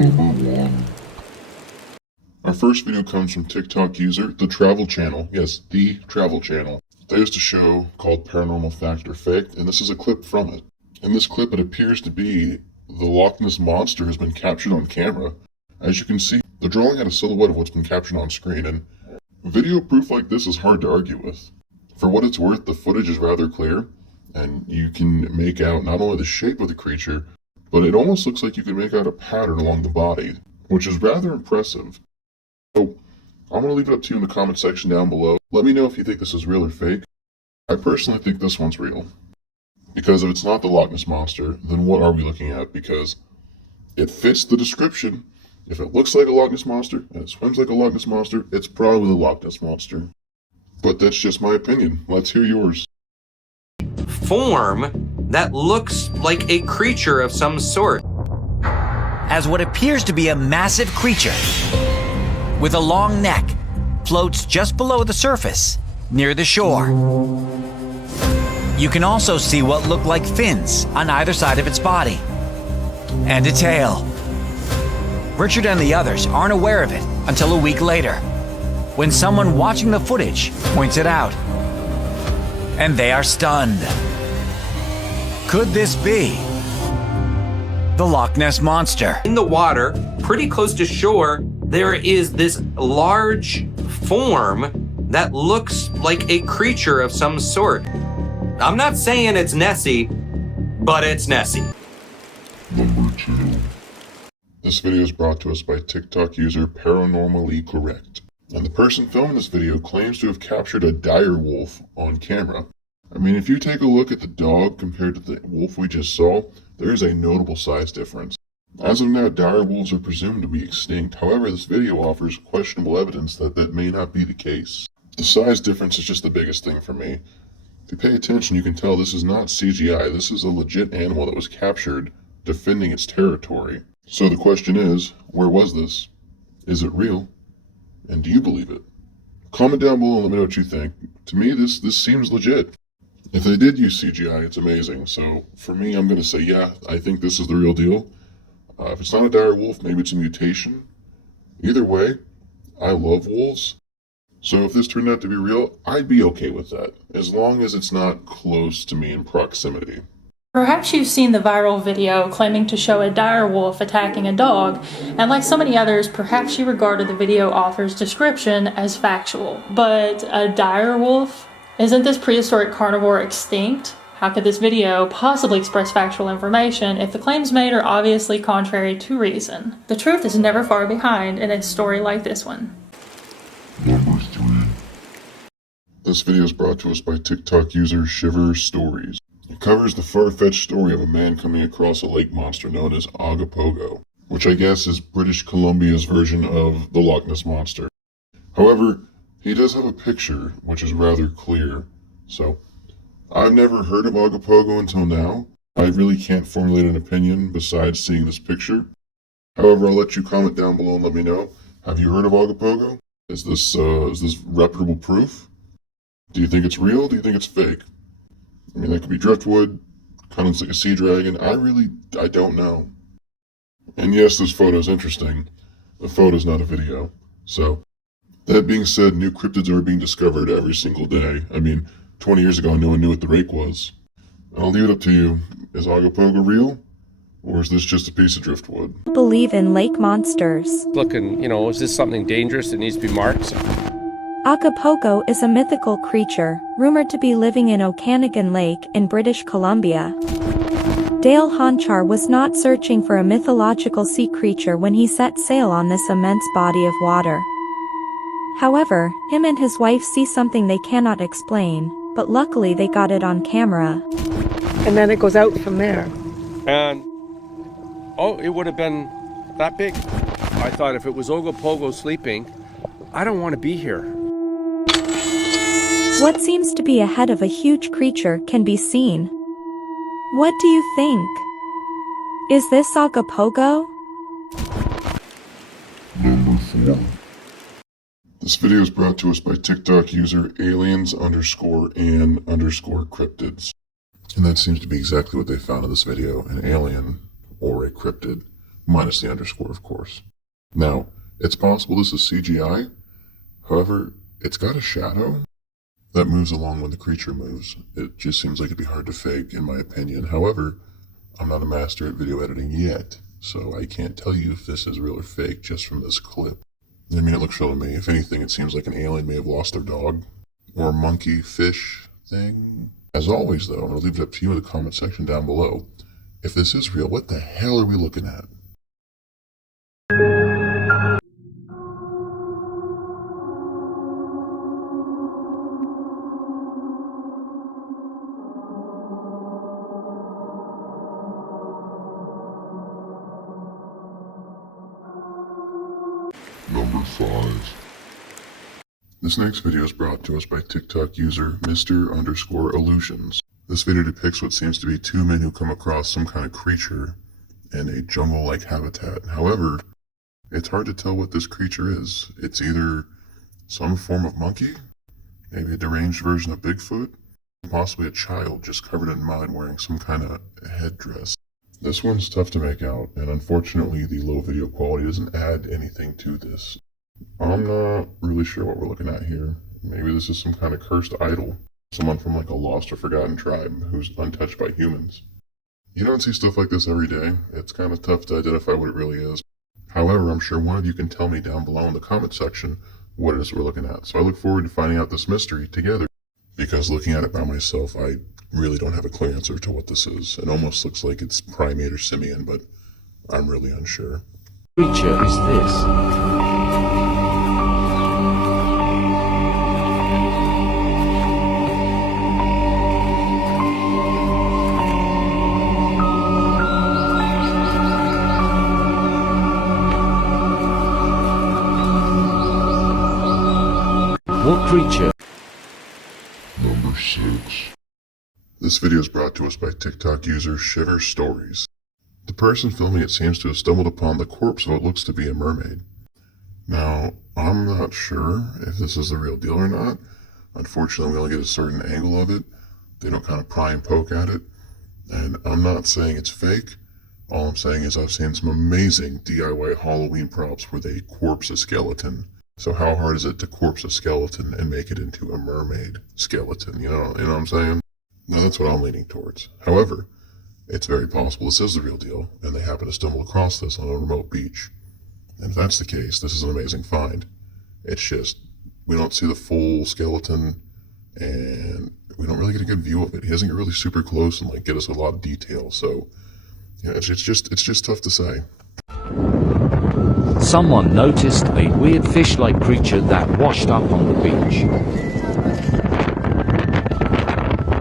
Number 1. Our first video comes from TikTok user, The Travel Channel. Yes, The Travel Channel. They used a show called Paranormal Fact or Faked, and this is a clip from it. In this clip, it appears to be the Loch Ness Monster has been captured on camera. As you can see, the drawing had a silhouette of what's been captured on screen, and video proof like this is hard to argue with. For what it's worth, the footage is rather clear, and you can make out not only the shape of the creature, but it almost looks like you can make out a pattern along the body, which is rather impressive. So, I'm going to leave it up to you in the comment section down below. Let me know if you think this is real or fake. I personally think this one's real. Because if it's not the Loch Ness Monster, then what are we looking at? Because it fits the description. If it looks like a Loch Ness Monster, and it swims like a Loch Ness Monster, it's probably the Loch Ness Monster. But that's just my opinion. Let's hear yours. Form that looks like a creature of some sort. As what appears to be a massive creature with a long neck floats just below the surface near the shore. You can also see what look like fins on either side of its body and a tail. Richard and the others aren't aware of it until a week later, when someone watching the footage points it out. And they are stunned. Could this be the Loch Ness Monster? In the water, pretty close to shore, there is this large form that looks like a creature of some sort. I'm not saying it's Nessie, but it's Nessie. Number 2. This video is brought to us by TikTok user Paranormally Correct. And the person filming this video claims to have captured a dire wolf on camera. I mean, if you take a look at the dog compared to the wolf we just saw, there is a notable size difference. As of now, dire wolves are presumed to be extinct. However, this video offers questionable evidence that that may not be the case. The size difference is just the biggest thing for me. If you pay attention, you can tell this is not CGI. This is a legit animal that was captured defending its territory. So the question is, where was this? Is it real? And do you believe it? Comment down below and let me know what you think. To me, this seems legit. If they did use CGI, it's amazing. So for me, I'm going to say, yeah, I think this is the real deal. If it's not a dire wolf, maybe it's a mutation. Either way, I love wolves. So if this turned out to be real, I'd be okay with that, as long as it's not close to me in proximity. Perhaps you've seen the viral video claiming to show a dire wolf attacking a dog, and like so many others, perhaps you regarded the video author's description as factual. But a dire wolf? Isn't this prehistoric carnivore extinct? How could this video possibly express factual information if the claims made are obviously contrary to reason? The truth is never far behind in a story like this one. Number 3. This video is brought to us by TikTok user Shiver Stories. It covers the far-fetched story of a man coming across a lake monster known as Ogopogo, which I guess is British Columbia's version of the Loch Ness Monster. However, he does have a picture, which is rather clear. So, I've never heard of Ogopogo until now. I really can't formulate an opinion besides seeing this picture. However, I'll let you comment down below and let me know. Have you heard of Ogopogo? Is this reputable proof? Do you think it's real? Do you think it's fake? I mean, that could be driftwood, kind of looks like a sea dragon. I don't know. And yes, this photo is interesting. The photo's not a video. So, that being said, new cryptids are being discovered every single day. I mean, 20 years ago, no one knew what the rake was. I'll leave it up to you. Is Ogopogo real? Or is this just a piece of driftwood? Believe in lake monsters. Looking, is this something dangerous that needs to be marked? Ogopogo is a mythical creature, rumored to be living in Okanagan Lake in British Columbia. Dale Honchar was not searching for a mythological sea creature when he set sail on this immense body of water. However, him and his wife see something they cannot explain, but luckily they got it on camera. And then it goes out from there. And, it would have been that big. I thought if it was Ogopogo sleeping, I don't want to be here. What seems to be a head of a huge creature can be seen. What do you think? Is this Ogopogo? Number 4. This video is brought to us by TikTok user aliens_and_cryptids. And that seems to be exactly what they found in this video, an alien or a cryptid. minus the underscore, of course. Now, it's possible this is CGI, however, it's got a shadow that moves along when the creature moves. It just seems like it'd be hard to fake, in my opinion. However, I'm not a master at video editing yet, so I can't tell you if this is real or fake just from this clip. I mean, it looks real to me. If anything, it seems like an alien may have lost their dog, or a monkey fish thing. As always, though, I'm going to leave it up to you in the comment section down below. If this is real, what the hell are we looking at? Number 5. This next video is brought to us by TikTok user Mr_Illusions. This video depicts what seems to be two men who come across some kind of creature in a jungle-like habitat. However, it's hard to tell what this creature is. It's either some form of monkey, maybe a deranged version of Bigfoot, possibly a child just covered in mud wearing some kind of headdress. This one's tough to make out, and unfortunately the low video quality doesn't add anything to this. I'm not really sure what we're looking at here. Maybe this is some kind of cursed idol. Someone from like a lost or forgotten tribe who's untouched by humans. You don't see stuff like this every day. It's kind of tough to identify what it really is. However, I'm sure one of you can tell me down below in the comment section what it is we're looking at. So I look forward to finding out this mystery together. Because looking at it by myself, I really don't have a clear answer to what this is. It almost looks like it's primate or simian, but I'm really unsure. What creature is this? What creature? Number 6. This video is brought to us by TikTok user Shiver Stories. The person filming it seems to have stumbled upon the corpse of what looks to be a mermaid. Now, I'm not sure if this is the real deal or not. Unfortunately, we only get a certain angle of it. They don't kind of pry and poke at it. And I'm not saying it's fake. All I'm saying is I've seen some amazing DIY Halloween props where they corpse a skeleton. So how hard is it to corpse a skeleton and make it into a mermaid skeleton? You know what I'm saying? Now that's what I'm leaning towards. However, it's very possible this is the real deal, and they happen to stumble across this on a remote beach. And if that's the case, this is an amazing find. It's just, we don't see the full skeleton, and we don't really get a good view of it. He doesn't get really super close and like get us a lot of detail. So, yeah, it's just tough to say. Someone noticed a weird fish-like creature that washed up on the beach.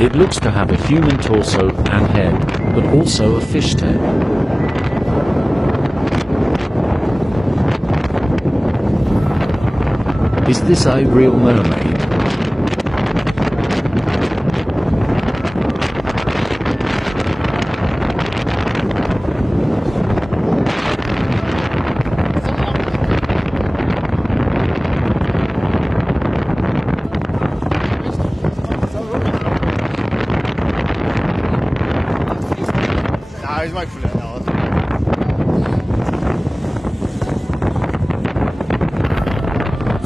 It looks to have a human torso and head, but also a fish tail. Is this a real mermaid?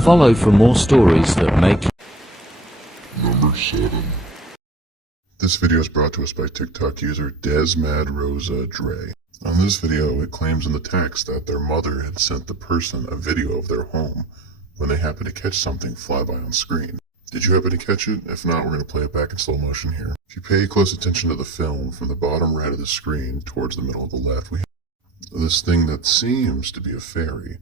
Follow for more stories that make. Number 7. This video is brought to us by TikTok user DesMadRosa Dre. On this video, it claims in the text that their mother had sent the person a video of their home when they happened to catch something fly by on screen. Did you happen to catch it? If not, we're going to play it back in slow motion here. If you pay close attention to the film, from the bottom right of the screen towards the middle of the left, we have this thing that seems to be a fairy.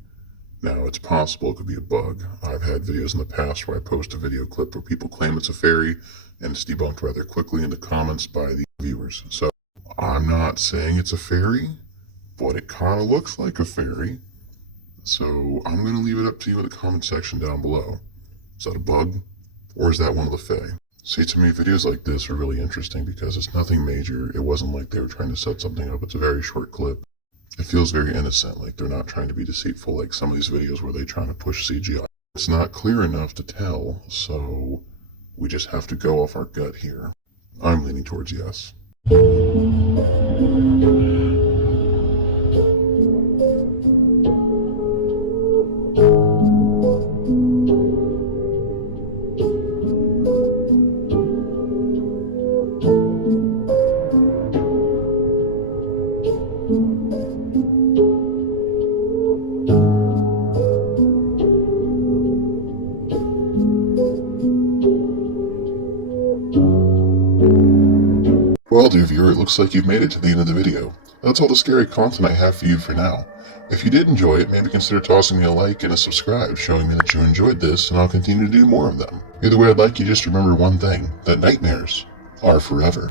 Now, it's possible it could be a bug. I've had videos in the past where I post a video clip where people claim it's a fairy, and it's debunked rather quickly in the comments by the viewers. So, I'm not saying it's a fairy, but it kind of looks like a fairy. So, I'm going to leave it up to you in the comment section down below. Is that a bug? Or is that one of the fae? See, to me, videos like this are really interesting because it's nothing major. It wasn't like they were trying to set something up. It's a very short clip. It feels very innocent, like they're not trying to be deceitful like some of these videos where they're trying to push CGI. It's not clear enough to tell, so we just have to go off our gut here. I'm leaning towards yes. Well, dear viewer, it looks like you've made it to the end of the video. That's all the scary content I have for you for now. If you did enjoy it, maybe consider tossing me a like and a subscribe, showing me that you enjoyed this, and I'll continue to do more of them. Either way, I'd like you just to remember one thing, that nightmares are forever.